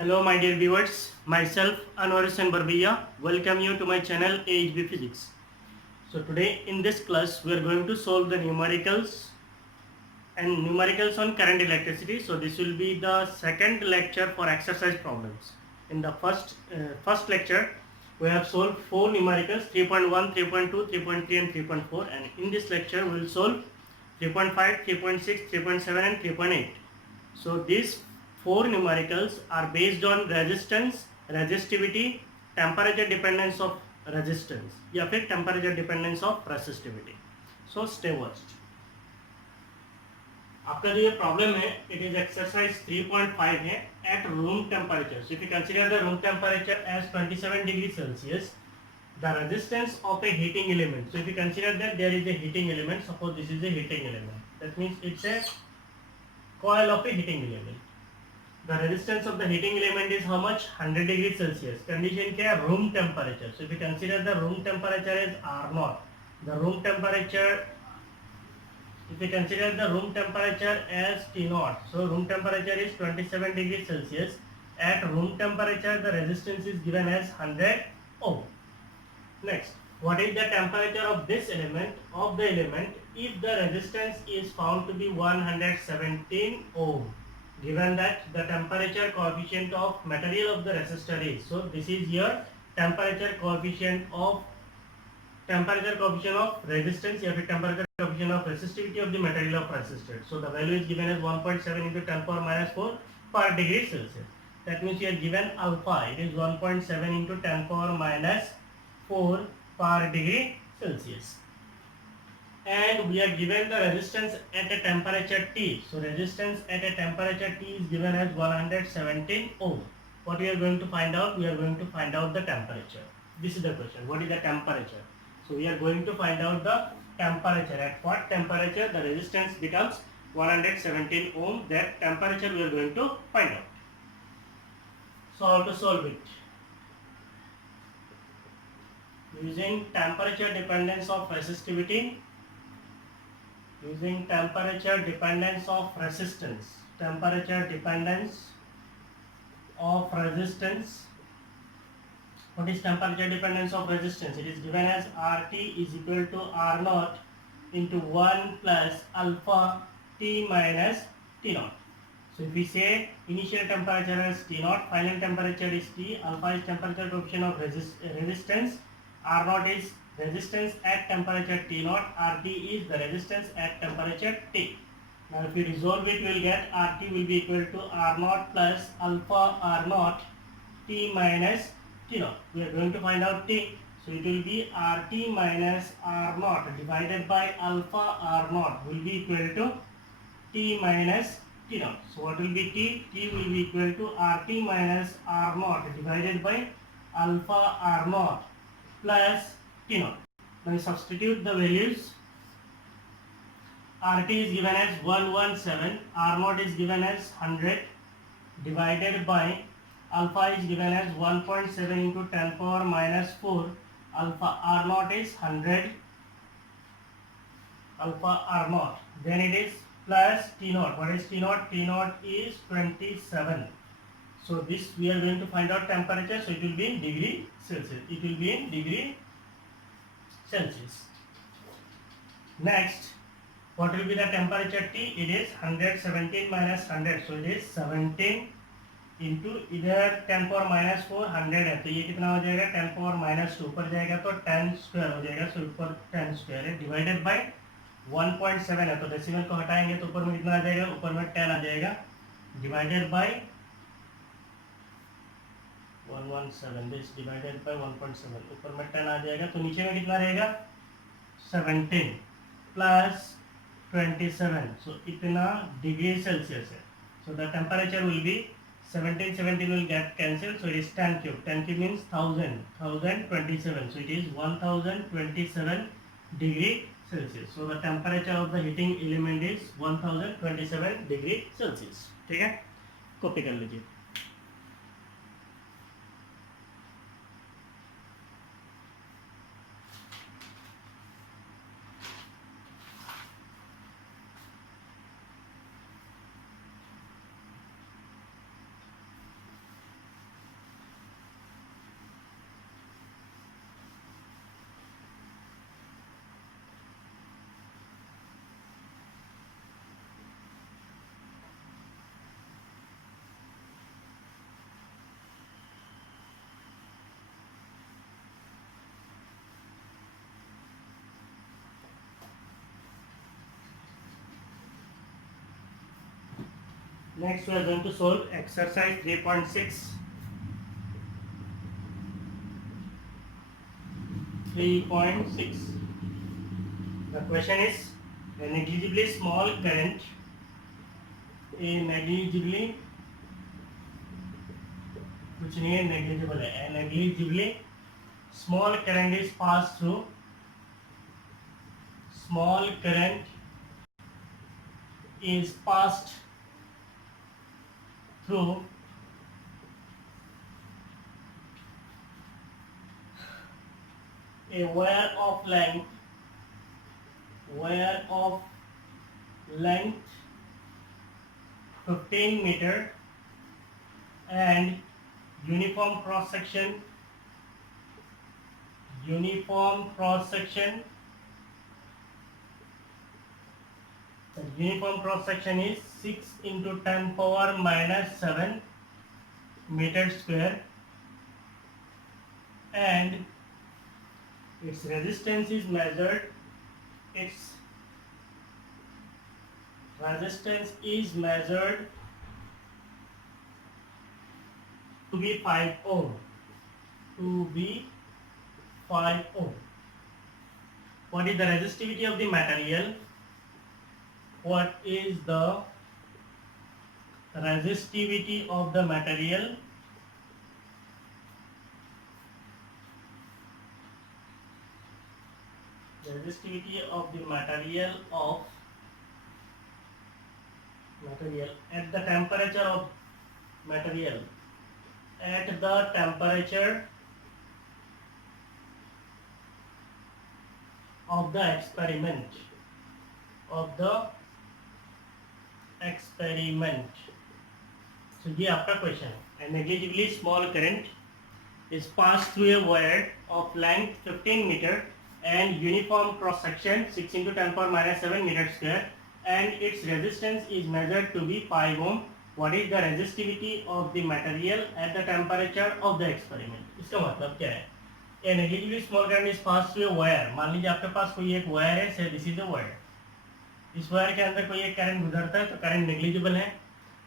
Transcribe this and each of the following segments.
Hello my dear viewers, myself Anwar Hussain Barbiya welcome you to my channel AHB Physics. So today in this class we are going to solve the numericals on current electricity. So this will be the second lecture for exercise problems. In the first lecture we have solved four numericals 3.1, 3.2, 3.3 and 3.4, and in this lecture we will solve 3.5, 3.6, 3.7 and 3.8. So these four numericals are based on resistance, resistivity, temperature dependence of resistance या फिर temperature dependence of resistivity. So stay watched. आपका जो ये problem है it is exercise 3.5 है at room temperature. So if you consider the room temperature as 27 degree Celsius, the resistance of a heating element. So if you consider that there is a heating element, suppose this is a heating element, that means it's a coil of a heating element. The resistance of the heating element is how much? 100 degree Celsius. Condition क्या है? Room temperature. So if you consider the room temperature as R0, the room temperature, if you consider the room temperature as T0, so room temperature is 27 degree Celsius. At room temperature, the resistance is given as 100 ohm. Next, what is the temperature of this element, of the element, if the resistance is found to be 117 ohm, given that the temperature coefficient of material of the resistor is, so this is your temperature coefficient of resistance या फिर temperature coefficient of resistivity of the material of resistor. So the value is given as 1.7 into 10 power minus 4 per degree Celsius. That means you are given alpha, it is 1.7 into 10 power minus 4 per degree Celsius. And we are given the resistance at a temperature T. So resistance at a temperature T is given as 117 ohm. What we are going to find out? We are going to find out the temperature. This is the question. What is the temperature? So we are going to find out the temperature. At what temperature the resistance becomes 117 ohm? That temperature we are going to find out. So how to solve it? Using temperature dependence of resistivity, using temperature dependence of resistance, temperature dependence of resistance. What is temperature dependence of resistance? It is given as RT is equal to R naught into 1 plus alpha T minus T naught. So if we say initial temperature is T naught, final temperature is T, alpha is temperature coefficient of resistance, R naught is resistance at temperature T naught, RT is the resistance at temperature T. Now if we resolve it, we will get RT will be equal to R naught plus alpha R naught T minus T naught. We are going to find out T. So it will be RT minus R naught divided by alpha R naught will be equal to T minus T naught. So what will be T? T will be equal to RT minus R naught divided by alpha R naught plus T naught. Now substitute the values. RT is given as 117, R naught is given as 100 divided by alpha is given as 1.7 into 10 power minus 4, alpha R naught is 100, alpha R naught, then it is plus T naught. What is T naught? T naught is 27. So this we are going to find out temperature, so it will be in degree Celsius. It will be in degree Celsius. Next, what will be the temperature T? It is 117 minus 100, so it is 17 into इधर 10 power minus 4 100 है, तो ये कितना हो जाएगा 10 power minus 2 ऊपर जाएगा तो 10 स्क्वायर हो जाएगा. सो ऊपर 10 स्क्वायर है डिवाइडेड बाय 1.7 है, तो डेसिमल को हटाएंगे तो ऊपर में कितना आ जाएगा? ऊपर में 10 आ जाएगा divided by 117, this divided by 1.7, ऊपर में 10 आ जाएगा, तो नीचे में कितना रहेगा? 17 प्लस 27, सो इतना डिग्री सेल्सियस है. So the temperature will be 17 will get cancelled, so it is 10 cube. 10 cube means 1027, so it is 1027 degree Celsius. So the temperature of the heating element is 1027 degree Celsius. ठीक है, copy कर लीजिए. Next we are going to solve exercise 3.6. 3.6. The question is a negligibly small current. A negligibly कुछ नहीं है, negligible है. A negligibly small current is passed through. Small current is passed through a wire of length 15 meter and uniform cross section is 6 into 10 power minus 7 meter square, and its resistance is measured to be 5 ohm. What is the resistivity of the material? What is the resistivity of the material? Resistivity of the material at the temperature of material at the temperature of the experiment. So ये आपका question है. A negligibly small current is passed through a wire of length 15 meter and uniform cross section 6 into 10 power minus 7 meter square, and its resistance is measured to be 5 ohm. What is the resistivity of the material at the temperature of the experiment? इसका मतलब क्या है? A negligibly small current is passed through a wire. मान लीजिए आपके पास कोई एक wire है, say this is a wire. इस वायर के अंदर कोई एक करंट गुजरता है तो करंट नेग्लिजिबल है,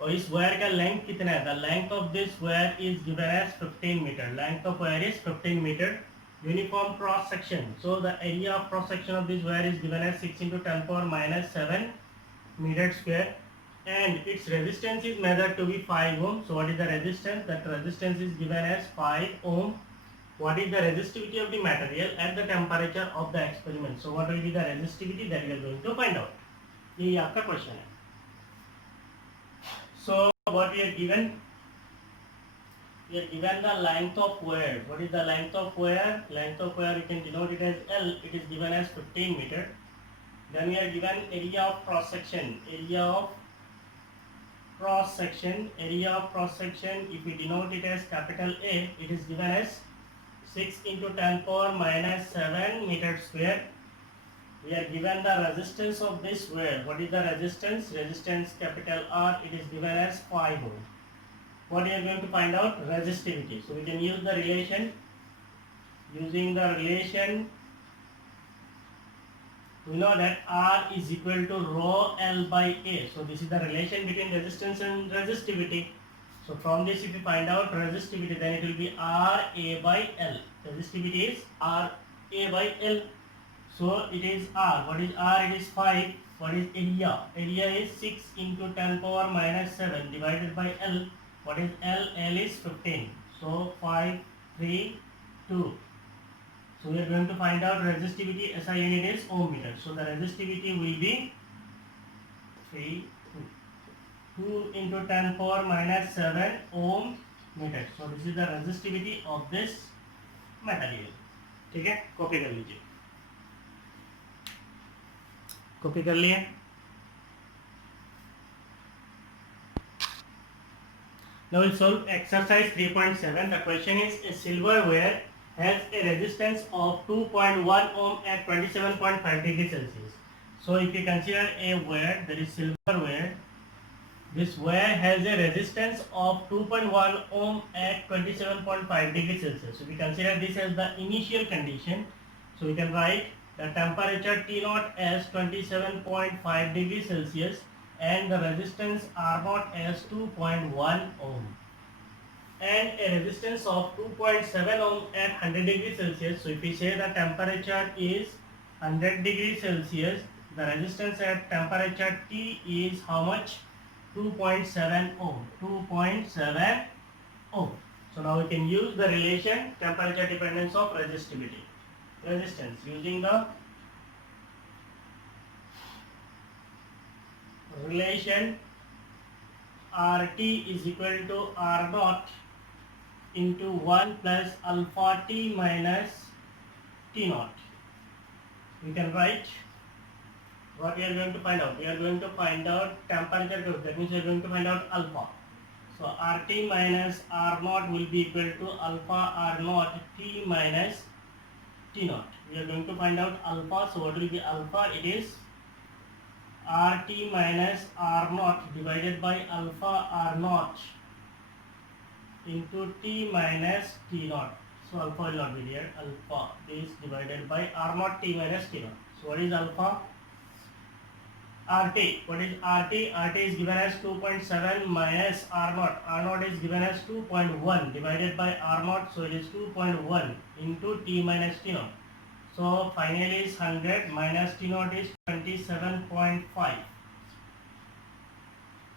और इस वायर का लेंथ कितना है? The length of this wire is given as 15 metre. Length of wire is 15 metre. Uniform cross section, so the area of cross section of this wire is given as 6 into 10 power minus 7 meter square, and its resistance is measured to be 5 ohm. So what is the resistance? That resistance is given as 5 ohm. What is the resistivity of the material at the temperature of the experiment? So what will be the resistivity that we are going to find out? ये आपका question है. So what we are given the length of wire. What is the length of wire? Length of wire, you can denote it as L. It is given as 15 meter. Then we are given area of cross section. Area of cross section, if we denote it as capital A, it is given as 6 into 10 power minus 7 meter square. We are given the resistance of this wire. What is the resistance? Resistance capital R, it is given as 5 ohm. What we are going to find out? Resistivity. So we can use the relation. Using the relation, we know that R is equal to rho L by A. So this is the relation between resistance and resistivity. So from this, if you find out resistivity, then it will be R A by L. Resistivity is R A by L. So it is R. What is R? It is 5. What is area? Area is 6 into 10 power minus 7 divided by L. What is L? L is 15. So 5, 3, 2. So we are going to find out resistivity. SI unit is ohm meter. So the resistivity will be 2 into 10 power minus 7 ohm meter. So this is the resistivity of this material. ठीक है, copy कर लीजिए. Copy कर लिए. Now we'll solve exercise 3.7. The question is, a silver wire has a resistance of 2.1 ohm at 27.5 degrees Celsius. So if you consider a wire, that is silver wire, this wire has a resistance of 2.1 ohm at 27.5 degrees Celsius. So we consider this as the initial condition. So we can write the temperature T0 as 27.5 degrees Celsius, and the resistance R0 as 2.1 ohm and a resistance of 2.7 ohm at 100 degrees Celsius. So if we say the temperature is 100 degrees Celsius, the resistance at temperature T is how much? 2.7 ohm. 2.7 ohm. So now we can use the relation temperature dependence of resistivity. Resistance using the relation RT is equal to R naught into 1 plus alpha T minus T naught. We can write what we are going to find out. We are going to find out temperature curve. That means we are going to find out alpha. So RT minus R naught will be equal to alpha R naught T minus T naught. We are going to find out alpha. So what will be alpha? It is RT minus R naught divided by alpha R naught into T minus T naught. So alpha will not be there. Alpha is divided by R naught T minus T naught. So what is alpha? RT. What is RT? RT is given as 2.7 minus R naught. R naught is given as 2.1 divided by R naught. So it is 2.1 into T minus T naught. So finally is 100 minus T naught is 27.5.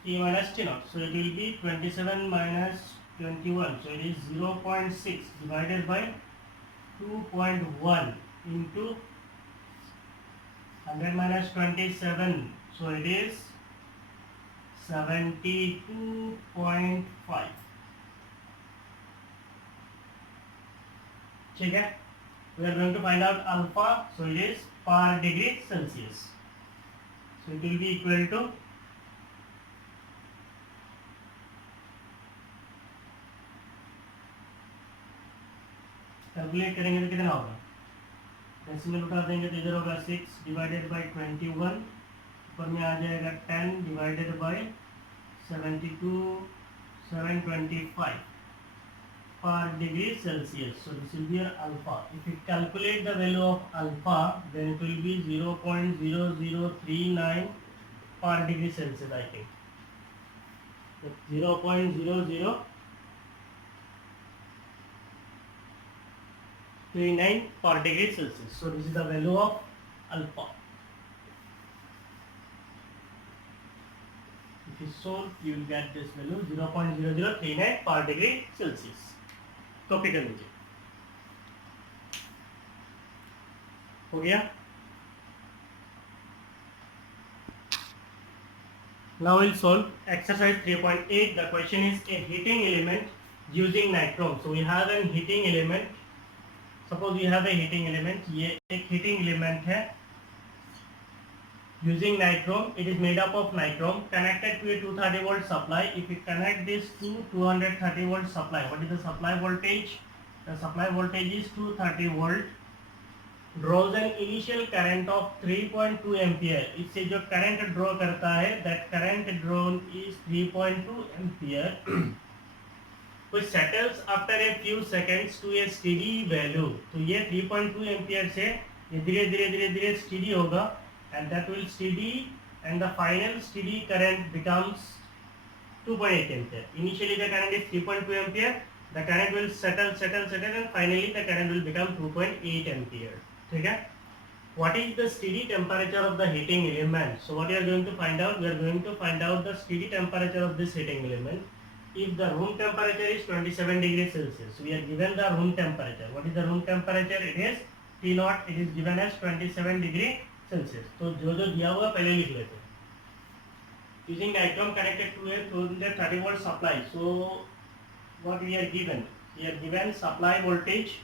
T minus T naught. So it will be 27 minus 21. So it is 0.6 divided by 2.1 into 100 minus 27. So it is 72.5. ठीक है? We are going to find out alpha. So it is per degree Celsius. So it will be equal to calculate करेंगे तो कितना होगा? Decimal उठा देंगे तो इधर होगा 6 डिवाइडेड बाय 21, ऊपर में आ जाएगा 10 divided by 72, 725 per degree Celsius. So this will be your alpha. If you calculate the value of alpha, then it will be 0.0039 per degree Celsius, I think. 0.0039 per degree Celsius. So this is the value of alpha. If you solve, you will get this value 0.0039 per degree Celsius. Copy कर लीजिए. हो गया? Now we'll solve exercise 3.8. The question is a heating element using nichrome. So we have an heating element. Suppose we have a heating element. ये एक heating element है. Using nichrome, it is made up of nichrome connected to a 230 volt supply. If we connect this to 230 volt supply, what is the supply voltage? The supply voltage is 230 volt. Draws an initial current of 3.2 ampere. इससे जो current draw करता है, that current drawn is 3.2 ampere, which settles after a few seconds to a steady value. तो ये 3.2 ampere से ये धीरे धीरे steady होगा. And that will steady, and the final steady current becomes 2.8 ampere. Initially the current is 3.2 ampere, the current will settle and finally the current will become 2.8 ampere. ठीक है? What is the steady temperature of the heating element? So what we are going to find out? We are going to find out the steady temperature of this heating element. If the room temperature is 27 degrees Celsius, we are given the room temperature. What is the room temperature? It is T naught. It is given as 27 degree Celsius. तो जो दिया हुआ पहले लिख लेते हैं. Using nichrome connected to a 230 volt supply. So what we are given? We are given supply voltage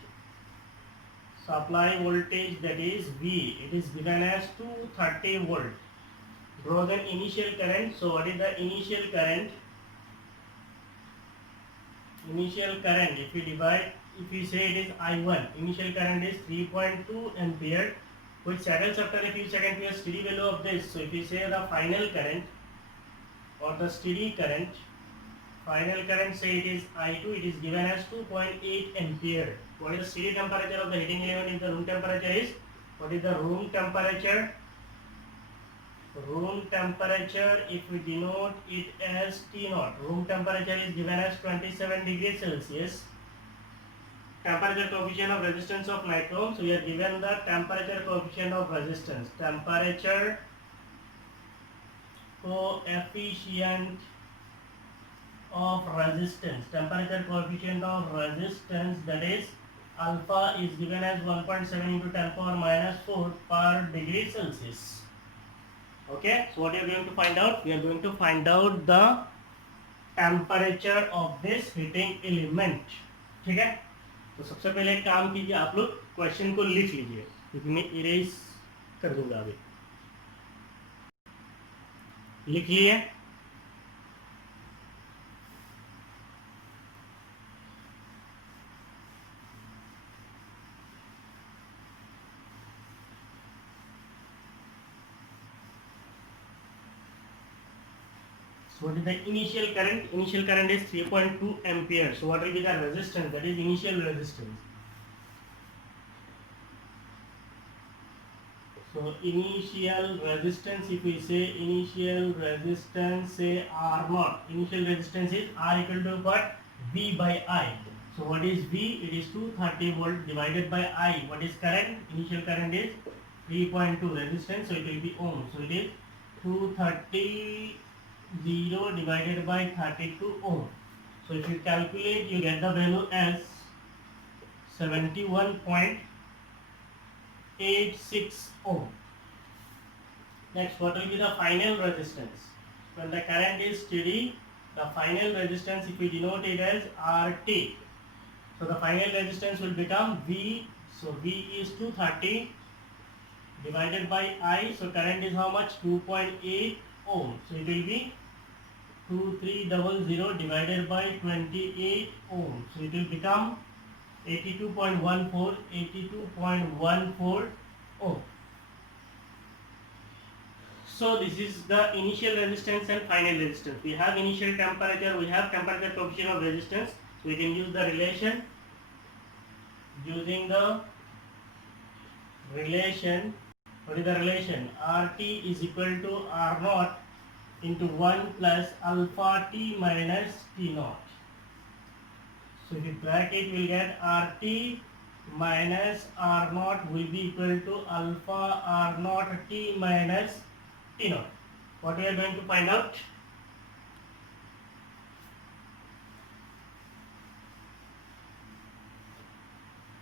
that is V. It is given as 230 volt. Draws an initial current. So what is the initial current? Initial current, if we say it is I1, initial current is 3.2 ampere, which settles after a few seconds to a steady value of this. So if we say the final current or the steady current, final current, say it is I2, it is given as 2.8 ampere. What is the steady temperature of the heating element? If the room temperature is, what is the room temperature? Room temperature, if we denote it as T naught, room temperature is given as 27 degrees Celsius. Temperature coefficient of resistance of nichrome, so we are given the temperature coefficient of resistance. Temperature coefficient of resistance. Temperature coefficient of resistance, that is alpha, is given as 1.7 into 10 power minus 4 per degree Celsius. Okay, so what we are going to find out? We are going to find out the temperature of this heating element. ठीक है, तो सबसे पहले एक काम कीजिए, आप लोग क्वेश्चन को लिख लीजिए, क्योंकि मैं इरेज कर दूंगा अभी. लिख लिए? So what is the initial current? Initial current is 3.2 ampere. So what will be the resistance? That is initial resistance. So initial resistance, if we say initial resistance, say R naught. Initial resistance is R equal to what? V by I. So what is V? It is 230 volt divided by I. What is current? Initial current is 3.2 resistance. So it will be ohm. So it is 230 divided by 32 ohm. So if you calculate, you get the value as 71.86 ohm. Next, what will be the final resistance? When the current is steady, the final resistance, if we denote it as RT, so the final resistance will become V. So V is 230 divided by I. So current is how much? 2.8 ohm. So it will be 2300 divided by 28 ohm. So it will become 82.14 ohm. So this is the initial resistance and final resistance. We have initial temperature, we have temperature coefficient of resistance. So we can use the relation. Using the relation, what is the relation? RT is equal to R naught into 1 plus alpha T minus T naught. So if you bracket, we will get RT minus R naught will be equal to alpha R naught T minus T naught. What we are going to find out?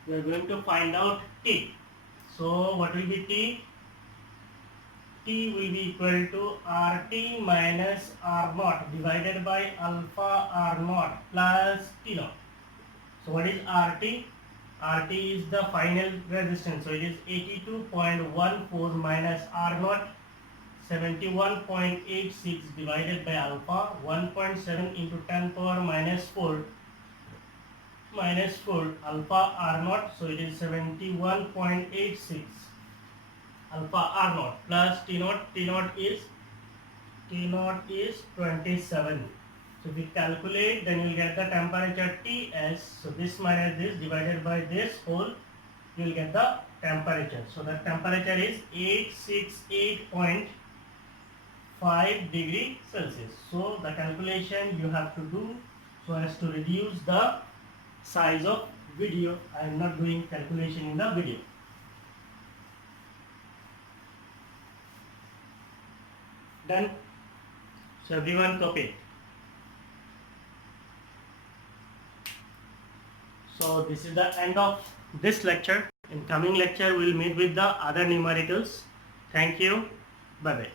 We are going to find out T. So what will be T? T will be equal to RT minus R naught divided by alpha R naught plus T naught. So what is RT? RT is the final resistance. So it is 82.14 minus R naught, 71.86 divided by alpha, 1.7 into 10 power minus 4 alpha R naught. So it is 71.86 alpha R naught plus T naught. T naught is 27. So if we calculate, then you will get the temperature Ts. So this minus this divided by this whole, you will get the temperature. So the temperature is 868.5 degree Celsius. So the calculation you have to do so as to reduce the size of video. I am not doing calculation in the video. Done. So everyone copy. So this is the end of this lecture. In coming lecture we will meet with the other numericals. Thank you. Bye bye.